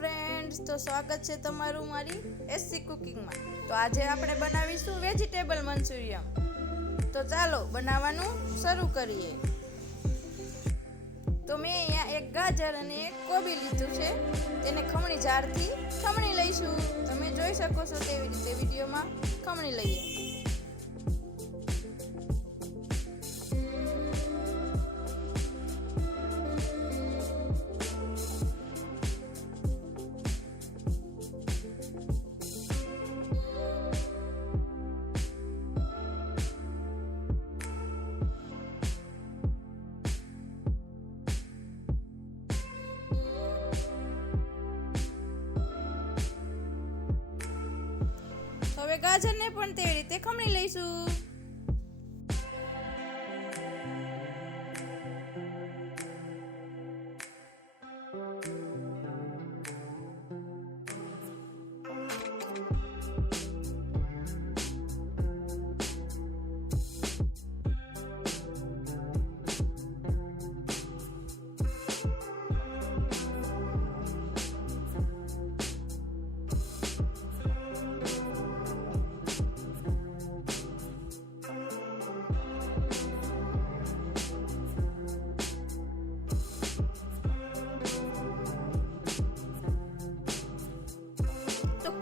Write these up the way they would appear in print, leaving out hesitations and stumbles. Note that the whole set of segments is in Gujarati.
ફ્રેન્ડ્સ, તો સ્વાગત છે તમારું મારી એસસી કુકિંગમાં। તો આજે આપણે બનાવીશું વેજીટેબલ મંચુરિયન। તો ચાલો બનાવવાનું શરૂ કરીએ। તો મેં અહીંયા એક ગાજર અને એક કોબી લીધું છે, તેને ખમણી જારથી ખમણી લઈશું। તમે જોઈ શકો છો તેવી રીતે વિડીયોમાં ખમણી લઈએ। હવે ગાજરને પણ તે રીતે ખમણી લઈશું।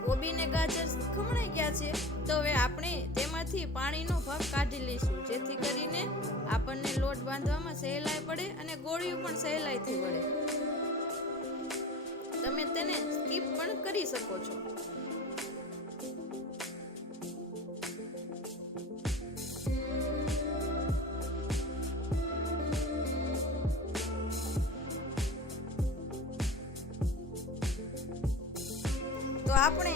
કોબી ને ગાજર ખમણાઈ ગયા છે, તો હવે આપણે તેમાંથી પાણીનો ભાગ કાઢી લઈશું, જેથી કરીને આપણને લોટ બાંધવામાં સહેલાઈ પડે અને ગોળિયું પણ સહેલાઈથી વળે। તમે તેને સ્કીપ પણ કરી શકો છો। તો આપણે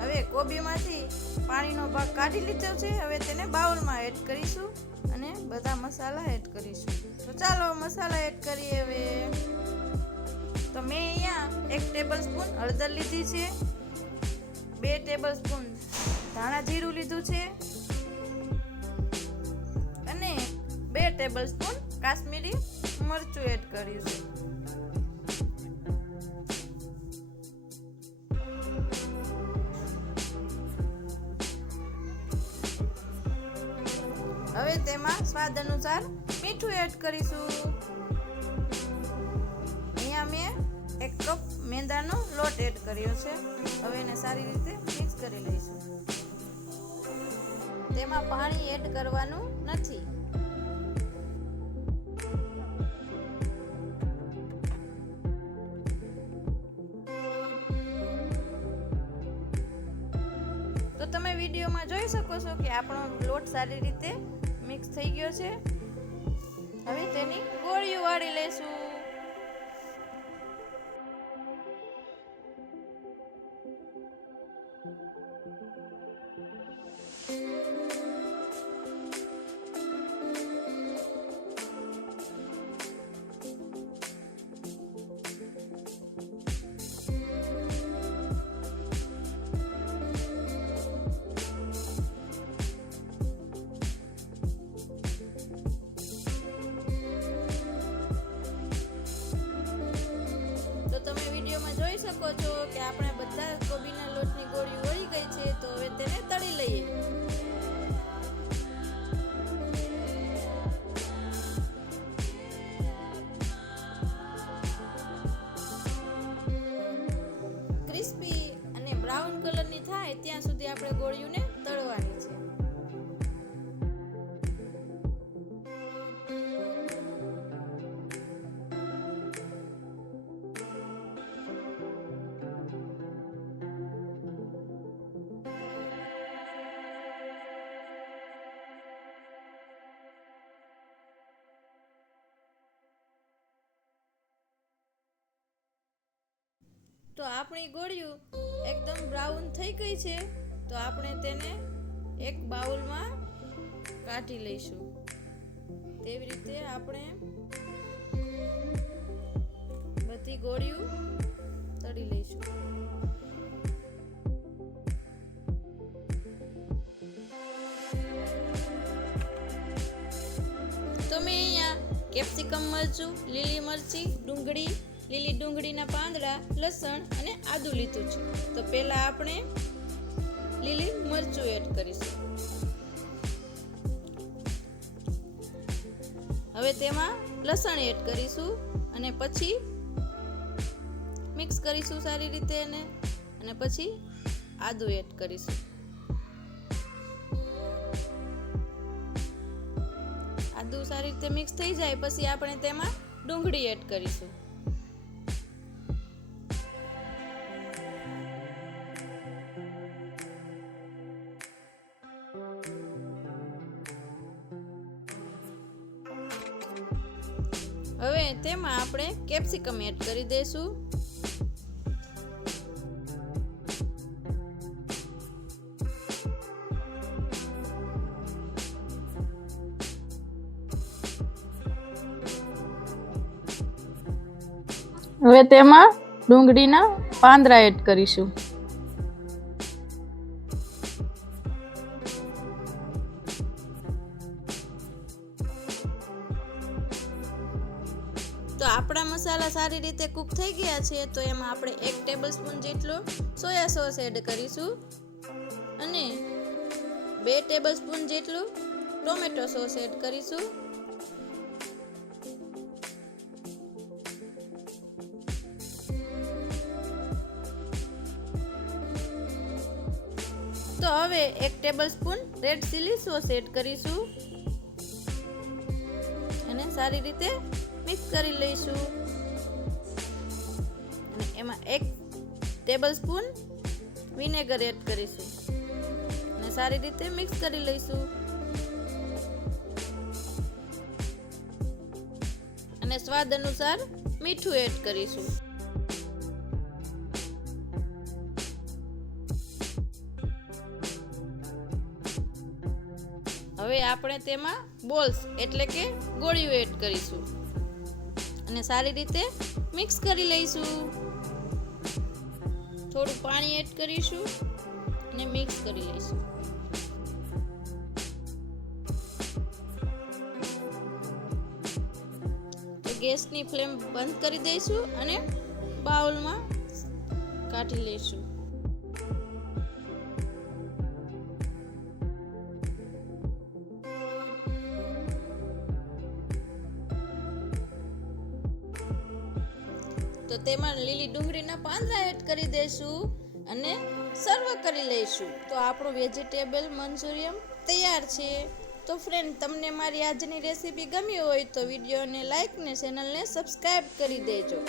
હવે કોબીમાંથી પાણીનો ભાગ કાઢી લીધો છે। હવે તેને બાઉલમાં એડ કરીશું અને બધા મસાલા એડ કરીશું। તો ચાલો મસાલા એડ કરીએ। હવે તો મેં અહીંયા 1 ટેબલ સ્પૂન હળદર લીધી છે, 2 ટેબલ સ્પૂન ધાણા જીરું લીધું છે અને 2 ટેબલ સ્પૂન કાશ્મીરી મરચું એડ કર્યું છે। હવે તેમાં સ્વાદ અનુસાર મીઠું એડ કરીશું। અહીંયા મેં 1 કપ મેંદાનો લોટ એડ કર્યો છે। હવે એને સારી રીતે મિક્સ કરી લઈશું। તેમાં પાણી એડ કરવાનું નથી। તો તમે વિડીયોમાં જોઈ શકો છો કે આપણો લોટ સારી રીતે મિક્સ થઈ ગયો છે। હવે તેની ગોળીઓ વાળી લઈશું। તમે વિડીયોમાં જોઈ શકો છો કે આપણે બધા કોબીના લોટની ગોળી વળી ગઈ છે। તો હવે તેને તળી લઈએ। ક્રિસ્પી અને બ્રાઉન કલરની થાય ત્યાં સુધી આપણે ગોળીઓને તળવાની છે। તો આપણી ગોળીઓ એકદમ બ્રાઉન થઈ ગઈ છે। તો આપણે તેને એક બાઉલમાં કાઢી લઈશું। તેવી રીતે આપણે બધી ગોળીઓ તળી લઈશું। તો મેં અહીંયા કેપ્સિકમ મરચું, લીલી મરચી, ડુંગળી લીલી ડુંગળીના પાંદડા, લસણ અને આદુ લીધું છે. તો પહેલા આપણે લીલી મરચું એડ કરીશું. હવે તેમાં લસણ એડ કરીશું અને પછી મિક્સ કરીશું સારી રીતે અને પછી આદુ એડ કરીશું. આદુ સારી રીતે મિક્સ થઈ જાય પછી આપણે તેમાં ડુંગળી એડ કરીશું. હવે તેમાં આપણે કેપ્સિકમ એડ કરી દઈશું. હવે તેમાં ડુંગળીના પાંદડા એડ કરીશું. તો આપણા મસાલા સારી રીતે કૂક થઈ ગયા છે. તો એમાં આપણે 1 ટેબલસ્પૂન જેટલો સોયા સોસ એડ કરીશું અને 2 ટેબલસ્પૂન જેટલું ટોમેટો સોસ એડ કરીશું. તો હવે 1 tablespoon red chilli sauce add કરીશું અને સારી રીતે મિક્સ કરી લઈશું. અને એમાં 1 ટેબલસ્પૂન વિનેગર એડ કરીશું અને સારી રીતે મિક્સ કરી લઈશું. અને સ્વાદ અનુસાર મીઠું એડ કરીશું. હવે આપણે તેમાં બોલ્સ એટલે કે ગોળીઓ એડ કરીશું અને સારી રીતે મિક્સ કરી લઈશું. થોડું પાણી એડ કરીશું અને મિક્સ કરી લઈશું. તો ગેસની ફ્લેમ બંધ કરી દઈશું અને બાઉલમાં કાઢી લઈશું. તો તેમાં લીલી ડુંગળીના પાંદડા એડ કરી દઈશું અને સર્વ કરી લઈશું. તો આપણું વેજીટેબલ મંચુરિયન તૈયાર છે. તો ફ્રેન્ડ, તમને મારી આજની રેસીપી ગમી હોય તો વિડીયોને લાઈક ને ચેનલને સબસ્ક્રાઈબ કરી દેજો.